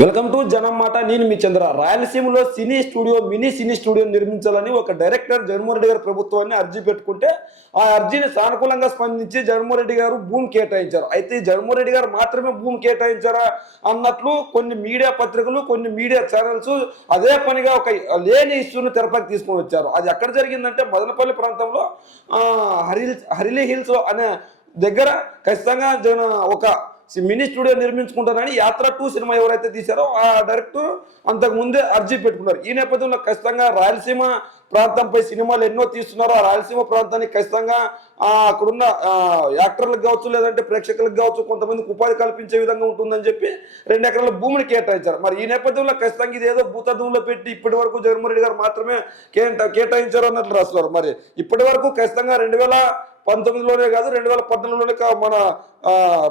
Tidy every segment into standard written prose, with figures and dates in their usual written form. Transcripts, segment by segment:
Welcome to జనం మాట. నేను మీ చంద్ర. రాయలసీమలో మినీ సినీ స్టూడియో నిర్మించాలని ఒక డైరెక్టర్ జగన్మోహన్ రెడ్డి గారు ప్రభుత్వాన్ని అర్జీ పెట్టుకుంటే ఆ అర్జీని సానుకూలంగా స్పందించి జగన్మోహన్ రెడ్డి గారు భూమి కేటాయించారు. అయితే జగన్మోహన్ రెడ్డి గారు మాత్రమే భూమి కేటాయించారా అన్నట్లు కొన్ని మీడియా పత్రికలు, కొన్ని మీడియా ఛానల్స్ అదే పనిగా ఒక లేని ఇష్యూని తెరపైకి తీసుకొని వచ్చారు. అది ఎక్కడ జరిగిందంటే మదనపల్లి ప్రాంతంలో హరిలీ హిల్స్ అనే దగ్గర ఖచ్చితంగా ఒక మినీ స్టూడియో నిర్మించుకుంటానని యాత్ర 2 సినిమా ఎవరైతే తీశారో ఆ డైరెక్టర్ అంతకు ముందే అర్జీ పెట్టుకున్నారు. ఈ నేపథ్యంలో ఖచ్చితంగా రాయలసీమ ప్రాంతంపై సినిమాలు ఎన్నో తీస్తున్నారు. ఆ రాయలసీమ ప్రాంతానికి ఖచ్చితంగా అక్కడున్న యాక్టర్లకు కావచ్చు, లేదంటే ప్రేక్షకులకు కావచ్చు, కొంతమందికి ఉపాధి కల్పించే విధంగా ఉంటుందని చెప్పి 2 ఎకరాల భూమిని కేటాయించారు. మరి ఈ నేపథ్యంలో ఖచ్చితంగా ఇదేదో భూతద్దంలో పెట్టి ఇప్పటి వరకు జగన్మోహన్ రెడ్డి గారు మాత్రమే కేటాయించారు అన్నట్లు రాస్తున్నారు. మరి ఇప్పటి వరకు ఖచ్చితంగా 2019లోనే కాదు, 2014లోనే మన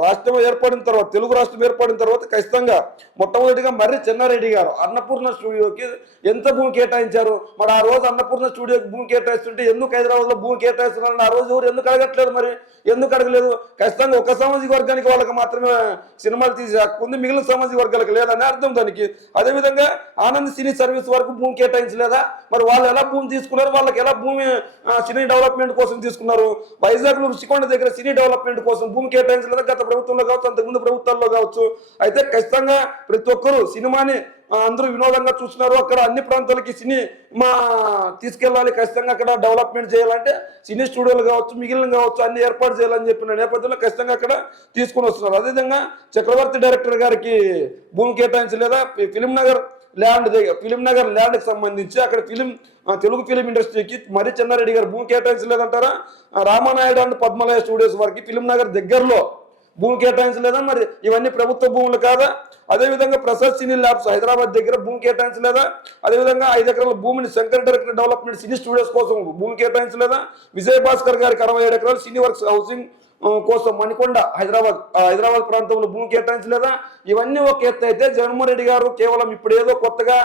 రాష్ట్రం ఏర్పడిన తర్వాత, తెలుగు రాష్ట్రం ఏర్పడిన తర్వాత ఖచ్చితంగా మొట్టమొదటిగా మర్రి చెన్నారెడ్డి గారు అన్నపూర్ణ స్టూడియోకి ఎంత భూమి కేటాయించారు. మరి ఆ రోజు అన్నపూర్ణ స్టూడియోకి భూమి కేటాయిస్తుంటే ఎందుకు హైదరాబాద్లో భూమి కేటాయిస్తున్నారని ఆ రోజు ఎవరు ఎందుకు అడగట్లేదు? మరి ఎందుకు అడగలేదు? ఖచ్చితంగా ఒక సామాజిక వర్గానికి వాళ్ళకి మాత్రమే సినిమాలు తీసే హక్కు ఉంది, మిగిలిన సామాజిక వర్గాలకు లేదని అర్థం దానికి. అదేవిధంగా ఆనంద్ సినీ సర్వీస్ వరకు భూమి కేటాయించలేదా? మరి వాళ్ళు ఎలా భూమి తీసుకున్నారు? వాళ్ళకి ఎలా భూమి సినీ డెవలప్మెంట్ కోసం తీసుకున్నారు? వైజాగ్లో రుషికొండ దగ్గర సినీ డెవలప్మెంట్ కోసం భూమి కేటాయించలేదా? గత ప్రభుత్వంలో కావచ్చు, అంతకుముందు ప్రభుత్వాల్లో కావచ్చు. అయితే ఖచ్చితంగా ప్రతి ఒక్కరూ సినిమాని అందరూ వినోదంగా చూస్తున్నారు. అక్కడ అన్ని ప్రాంతాలకి సినిమా తీసుకెళ్ళాలి, ఖచ్చితంగా అక్కడ డెవలప్మెంట్ చేయాలంటే సినీ స్టూడియోలు కావచ్చు, మిగిలిన కావచ్చు, అన్ని ఏర్పాటు చేయాలని చెప్పిన నేపథ్యంలో ఖచ్చితంగా అక్కడ తీసుకుని వస్తున్నారు. అదేవిధంగా చక్రవర్తి డైరెక్టర్ గారికి భూమి కేటాయించలేదా? ఫిలిం నగర్ ల్యాండ్కి సంబంధించి అక్కడ తెలుగు ఫిలిం ఇండస్ట్రీకి మర్రి చెన్నారెడ్డి గారు భూమి కేటాయించలేదంటారా? రామానాయుడు అండ్ పద్మలయ స్టూడియోస్ వారికి ఫిలిం నగర్ దగ్గరలో భూమి కేటాయించలేదా? మరి ఇవన్నీ ప్రభుత్వ భూములు కాదా? అదేవిధంగా ప్రసాద్ సినీ ల్యాబ్స్ హైదరాబాద్ దగ్గర భూమి కేటాయించలేదా? అదేవిధంగా 5 ఎకరాల భూమిని శంకర్ డైరెక్టర్ డెవలప్మెంట్ సినీ స్టూడియోస్ కోసం భూమి కేటాయించలేదా? విజయ్ భాస్కర్ గారికి 67 ఎకరాలు సినీ వర్క్స్ హౌసింగ్ కోసం మణికొండ హైదరాబాద్ ప్రాంతంలో భూమి కేటాయించలేదా? ఇవన్నీ ఒక ఎత్తు అయితే జగన్మోహన్ రెడ్డి గారు కేవలం ఇప్పుడు ఏదో కొత్తగా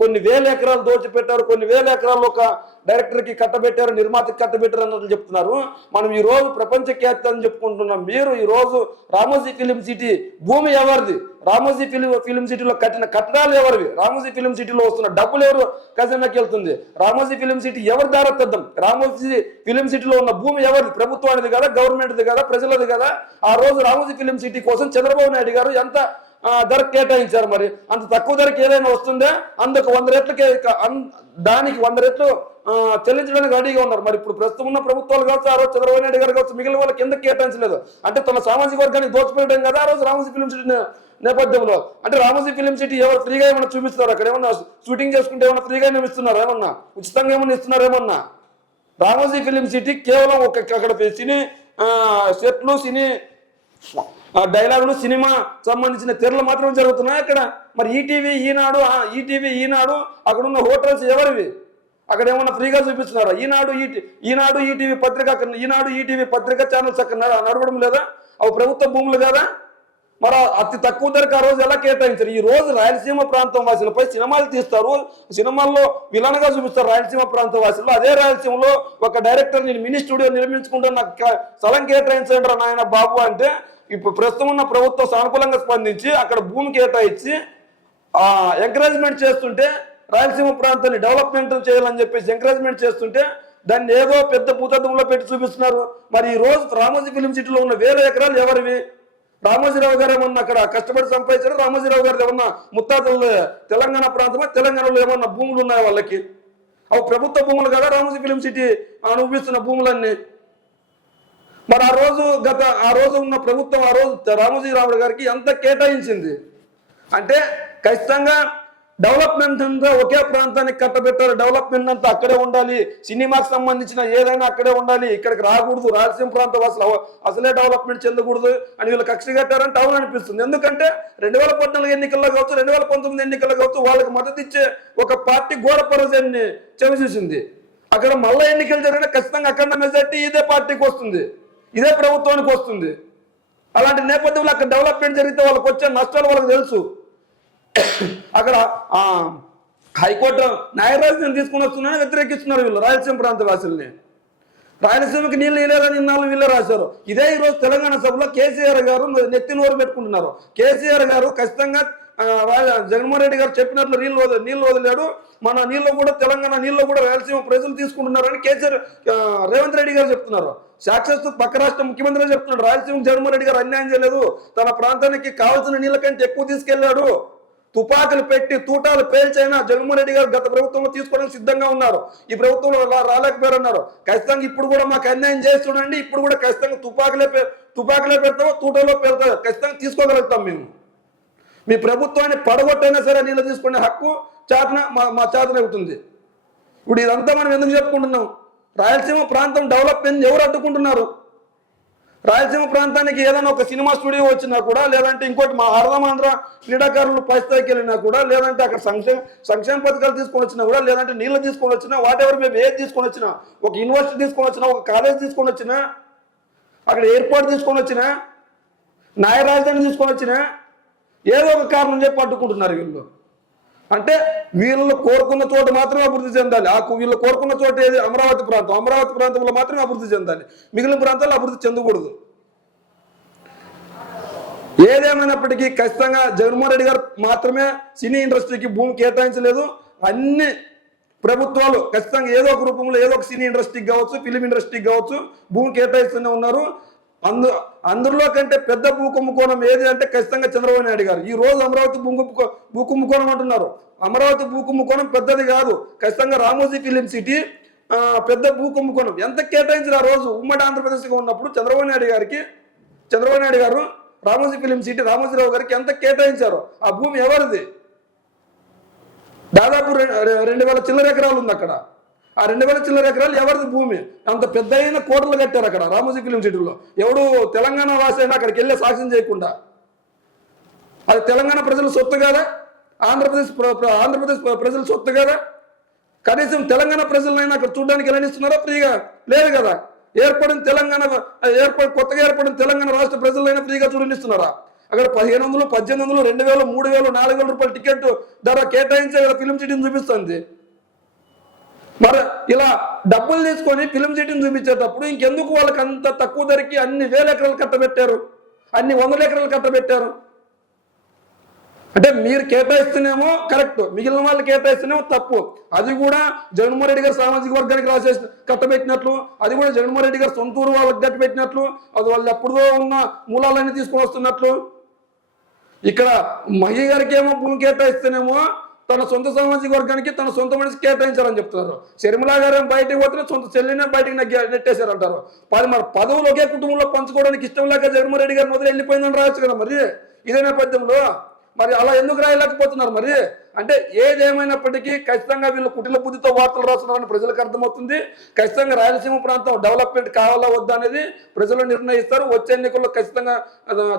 కొన్ని వేల ఎకరాలు దోచిపెట్టారు, కొన్ని వేల ఎకరాలు ఒక డైరెక్టర్కి కట్టబెట్టారు, నిర్మాతకి కట్టబెట్టారు అన్నట్లు చెప్తున్నారు. మనం ఈ రోజు ప్రపంచ ఖ్యాతి అని చెప్పుకుంటున్నాం. మీరు ఈ రోజు రామోజీ ఫిలిం సిటీ భూమి ఎవరిది? రామోజీ ఫిలిం సిటీలో కట్టిన కట్టడాలు ఎవరివి? రామోజీ ఫిలిం సిటీలో వస్తున్న డబ్బులు ఎవరు ఖజానాకి వెళ్తుంది? రామోజీ ఫిలిం సిటీ ఎవరి దారతద్దం? రామోజీ ఫిలిం సిటీలో ఉన్న భూమి ఎవరిది? ప్రభుత్వానిది కదా, గవర్నమెంట్ది కదా, ప్రజలది కదా. ఆ రోజు రామోజీ ఫిలిం సిటీ కోసం చంద్రబాబు నాయుడు గారు ఎంత ధర కేటాయించారు? మరి అంత తక్కువ ధరకి ఏదైనా వస్తుందా? అందుకు 100 రెట్లకే, దానికి 100 రెట్లు చెల్లించడానికి రెడీగా ఉన్నారు. మరి ఇప్పుడు ప్రస్తుతం ఉన్న ప్రభుత్వాలు కావచ్చు, ఆ రోజు చంద్రబాబు నాయుడు గారు కావచ్చు, మిగిలిన వాళ్ళకి ఎందుకు కేటాయించలేదు? అంటే తన సామాజిక వర్గానికి దోచిపెట్టడం కదా ఆ రోజు రామోజీ ఫిలిం సిటీ నేపథ్యంలో. అంటే రామోజీ ఫిలిం సిటీ ఎవరు ఫ్రీగా ఏమన్నా చూపిస్తున్నారు? అక్కడ ఏమన్నా షూటింగ్ చేసుకుంటే ఏమన్నా ఫ్రీగా ఇస్తున్నారు? ఏమన్నా ఉచితంగా ఏమన్నా ఇస్తున్నారు? ఏమన్నా రామోజీ ఫిలిం సిటీ కేవలం అక్కడ సినీ సెట్లు, సినీ డైలాగులు, సినిమా సంబంధించిన తెరలు మాత్రమే జరుగుతున్నాయి అక్కడ. మరి ఈటీవీ ఈనాడు అక్కడ ఉన్న హోటల్స్ ఎవరివి? అక్కడ ఏమన్నా ఫ్రీగా చూపిస్తున్నారా? ఈనాడు ఈటీవీ పత్రిక ఛానల్స్ అక్కడ నడవడం లేదా? అవి ప్రభుత్వ భూములు కదా? మరి అతి తక్కువ ధరకు ఆ రోజు ఎలా కేటాయించారు? ఈ రోజు రాయలసీమ ప్రాంతం వాసులపై సినిమాలు తీస్తారు, సినిమాల్లో విలన్గా చూపిస్తారు రాయలసీమ ప్రాంత వాసులు. అదే రాయలసీమలో ఒక డైరెక్టర్ నేను మినీ స్టూడియో నిర్మించుకుంటే నాకు స్థలం కేటాయించండి నాయన బాబు అంటే, ఇప్పుడు ప్రస్తుతం ఉన్న ప్రభుత్వం సానుకూలంగా స్పందించి అక్కడ భూమి కేటాయించి ఎంకరేజ్మెంట్ చేస్తుంటే, రాయలసీమ ప్రాంతాన్ని డెవలప్మెంట్ చేయాలని చెప్పేసి ఎంకరేజ్మెంట్ చేస్తుంటే దాన్ని ఏదో పెద్ద భూతద్దంలో పెట్టి చూపిస్తున్నారు. మరి ఈ రోజు రామోజీ ఫిలిం సిటీలో ఉన్న 1000 ఎకరాలు ఎవరివి? రామోజీరావు గారు ఏమన్నా అక్కడ కష్టపడి సంపాదించారు? రామోజీరావు గారు ఏమన్నా ముత్తాతలు తెలంగాణ ప్రాంతమా? తెలంగాణలో ఏమన్నా భూములు ఉన్నాయి వాళ్ళకి? అవి ప్రభుత్వ భూములు కదా రామోజీ ఫిలిం సిటీ అనుభవిస్తున్న భూములన్నీ. మరి ఆ రోజు ఉన్న ప్రభుత్వం ఆ రోజు రామోజీరావు గారికి ఎంత కేటాయించింది అంటే ఖచ్చితంగా డెవలప్మెంట్ అంతా ఒకే ప్రాంతానికి కట్టబెట్టారు. డెవలప్మెంట్ అంతా అక్కడే ఉండాలి, సినిమాకి సంబంధించిన ఏదైనా అక్కడే ఉండాలి, ఇక్కడికి రాకూడదు, రాయలసీమ ప్రాంత వాసులు అసలే డెవలప్మెంట్ చెందకూడదు అని వీళ్ళు కక్ష కట్టారంటే అవును అనిపిస్తుంది. ఎందుకంటే 2014 ఎన్నికల్లో కావచ్చు, 2019 ఎన్నికల్లో కావచ్చు, వాళ్ళకి మద్దతు ఇచ్చే ఒక పార్టీ గోడ పరజాన్ని చెవిచూసింది. అక్కడ మళ్ళీ ఎన్నికలు జరిగినా ఖచ్చితంగా అక్కడ మెజార్టీ ఇదే పార్టీకి వస్తుంది, ఇదే ప్రభుత్వానికి వస్తుంది. అలాంటి నేపథ్యంలో అక్కడ డెవలప్మెంట్ జరిగితే వాళ్ళకి వచ్చే నష్టాలు వాళ్ళకి తెలుసు. అక్కడ హైకోర్టు న్యాయరాజ్యం తీసుకుని వస్తున్నారని వ్యతిరేకిస్తున్నారు వీళ్ళు రాయలసీమ ప్రాంత వాసుల్ని. రాయలసీమకి నీళ్ళు ఇవ్వలేదని ఇన్నాళ్ళు వీళ్ళే రాశారు. ఇదే ఈరోజు తెలంగాణ సభలో కేసీఆర్ గారు నెత్తి నోరు పెట్టుకుంటున్నారు. కేసీఆర్ గారు ఖచ్చితంగా జగన్మోహన్ రెడ్డి గారు చెప్పినట్లు నీళ్ళు వదిలాడు. మన నీళ్ళు కూడా తెలంగాణ నీళ్ళు కూడా రాయలసీమ ప్రజలు తీసుకుంటున్నారని కేసీఆర్ రేవంత్ రెడ్డి గారు చెప్తున్నారు. సాక్షాత్తు పక్క రాష్ట్ర ముఖ్యమంత్రి చెప్తున్నాడు రాయలసీమ జగన్మోహన్ రెడ్డి గారు అన్యాయం చేయలేదు, తన ప్రాంతానికి కావాల్సిన నీళ్ళ కంటే ఎక్కువ తీసుకెళ్లాడు. తుపాకులు పెట్టి తూటాలు పేల్చైనా జగన్మోహన్ రెడ్డి గారు గత ప్రభుత్వంలో తీసుకోవడానికి సిద్ధంగా ఉన్నారు. ఈ ప్రభుత్వంలో రాలేకపోయారన్నారు. ఖచ్చితంగా ఇప్పుడు కూడా మాకు అన్యాయం చేసి చూడండి, ఇప్పుడు కూడా ఖచ్చితంగా తుపాకులే పెడతామో తూటలో పెడతామో ఖచ్చితంగా తీసుకోగలుగుతాం. మేము మీ ప్రభుత్వాన్ని పడగొట్టైనా సరే నీళ్ళు తీసుకునే హక్కు మా చేతన అవుతుంది. ఇప్పుడు ఇదంతా మనం ఎందుకు చెప్పుకుంటున్నాం? రాయలసీమ ప్రాంతం డెవలప్ ఎవరు అడ్డుకుంటున్నారు? రాయలసీమ ప్రాంతానికి ఏదైనా ఒక సినిమా స్టూడియో వచ్చినా కూడా, లేదంటే ఇంకోటి మా ఆంధ్ర క్రీడాకారులు పై స్థాయికి వెళ్ళినా కూడా, లేదంటే అక్కడ సంక్షేమ పథకాలు తీసుకొని వచ్చినా కూడా, లేదంటే నీళ్ళు తీసుకొని వచ్చినా, వాటెవర్ మేము ఏది తీసుకొని వచ్చినా, ఒక యూనివర్సిటీ తీసుకొని వచ్చినా, ఒక కాలేజ్ తీసుకొని వచ్చినా, అక్కడ ఎయిర్పోర్ట్ తీసుకొని వచ్చినా, న్యాయ రాజధాని తీసుకొని వచ్చినా, ఏదో ఒక కారణం చెప్పి అడ్డుకుంటున్నారు వీళ్ళు. అంటే వీళ్ళు కోరుకున్న చోట మాత్రమే అభివృద్ధి చెందాలి. వీళ్ళు కోరుకున్న చోట ఏది? అమరావతి ప్రాంతంలో మాత్రమే అభివృద్ధి చెందాలి, మిగిలిన ప్రాంతాల్లో అభివృద్ధి చెందకూడదు. ఏదేమైనప్పటికీ ఖచ్చితంగా జగన్మోహన్ రెడ్డి గారు మాత్రమే సినీ ఇండస్ట్రీకి భూమి కేటాయించలేదు. అన్ని ప్రభుత్వాలు ఖచ్చితంగా ఏదో ఒక రూపంలో ఏదో ఒక సినీ ఇండస్ట్రీకి కావచ్చు, ఫిలిం ఇండస్ట్రీకి కావచ్చు భూమి కేటాయిస్తూనే ఉన్నారు. అందరిలో కంటే పెద్ద భూ కుంభకోణం ఏది అంటే ఖచ్చితంగా చంద్రబాబు నాయుడు గారు. ఈ రోజు అమరావతి భూ కుంభకోణం అంటున్నారు. అమరావతి భూ కుంభకోణం పెద్దది కాదు, ఖచ్చితంగా రామోజీ ఫిలిం సిటీ పెద్ద భూ కుంభకోణం. ఎంత కేటాయించారు ఆ రోజు ఉమ్మడి ఆంధ్రప్రదేశ్గా ఉన్నప్పుడు చంద్రబాబు నాయుడు గారు రామోజీ ఫిలిం సిటీ రామోజీరావు గారికి ఎంత కేటాయించారు? ఆ భూమి ఎవరిది? దాదాపు 2000 చిల్లర ఎకరాలు ఉంది అక్కడ. ఆ 2000 చిల్లర ఎకరాలు ఎవరిది భూమి? అంత పెద్ద అయిన కోటలు కట్టారు అక్కడ రామోజీ ఫిలిం సిటీలో. ఎవడు తెలంగాణ వాసైనా అక్కడికి వెళ్ళే సాక్ష్యం చేయకుండా. అది తెలంగాణ ప్రజల సొత్తు కదా, ఆంధ్రప్రదేశ్ ప్రజల సొత్తు కదా. కనీసం తెలంగాణ ప్రజలైనా అక్కడ చూడడానికి వెళ్ళనిస్తున్నారా? ఫ్రీగా లేదు కదా. కొత్తగా ఏర్పడిన తెలంగాణ రాష్ట్ర ప్రజలైనా ఫ్రీగా చూడనిస్తున్నారా? అక్కడ 1500, 1800, 2000, 3000, 4000 రూపాయల టికెట్ ధర కేటాయించే కదా ఫిలిం సిటీని చూపిస్తుంది. మరి ఇలా డబ్బులు తీసుకొని ఫిలిం సిటీని చూపించేటప్పుడు ఇంకెందుకు వాళ్ళకి అంత తక్కువ ధరకి అన్ని 1000 ఎకరాలు కట్టబెట్టారు, అన్ని 100 ఎకరాలు కట్టబెట్టారు? అంటే మీరు కేటాయిస్తేనేమో కరెక్ట్, మిగిలిన వాళ్ళు కేటాయిస్తేనేమో తప్పు. అది కూడా జగన్మోహన్ రెడ్డి గారు సామాజిక వర్గానికి రాసేసి కట్టబెట్టినట్లు, అది కూడా జగన్మోహన్ రెడ్డి గారు సొంతూరు వాళ్ళకి కట్టబెట్టినట్లు, అది వాళ్ళు ఎప్పుడో ఉన్న మూలాలన్నీ తీసుకొని వస్తున్నట్లు. ఇక్కడ మహి గారికి ఏమో భూమి కేటాయిస్తేనేమో తన సొంత సామాజిక వర్గానికి తన సొంత మనిషికి కేటాయించారని చెప్తున్నారు. షర్మిలా గారు బయటకు పోతే సొంత చెల్లినే బయటకు నెట్టేశారంటారు. మరి పదవులు ఒకే కుటుంబంలో పంచుకోవడానికి ఇష్టం లేక జగన్మోహన్ రెడ్డి గారు మొదలు వెళ్ళిపోయిందని రాయొచ్చు కదా. మరి ఇదే నేపథ్యంలో మరి అలా ఎందుకు రాయలేకపోతున్నారు? మరి అంటే ఏదేమైనప్పటికీ ఖచ్చితంగా వీళ్ళు కుటిల బుద్ధితో వార్తలు రాస్తున్నారని ప్రజలకు అర్థమవుతుంది. ఖచ్చితంగా రాయలసీమ ప్రాంతం డెవలప్మెంట్ కావాలా వద్దా అనేది ప్రజలు నిర్ణయిస్తారు. వచ్చే ఎన్నికల్లో ఖచ్చితంగా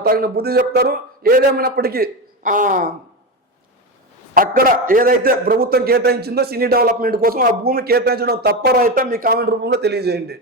తగిన బుద్ధి చెప్తారు. ఏదేమైనప్పటికీ అక్కడ ఏదైతే ప్రభుత్వం కేటాయించిందో సినీ డెవలప్మెంట్ కోసం ఆ భూమి కేటాయించడం తప్ప రైటా మీ కామెంట్ రూపంలో తెలియజేయండి.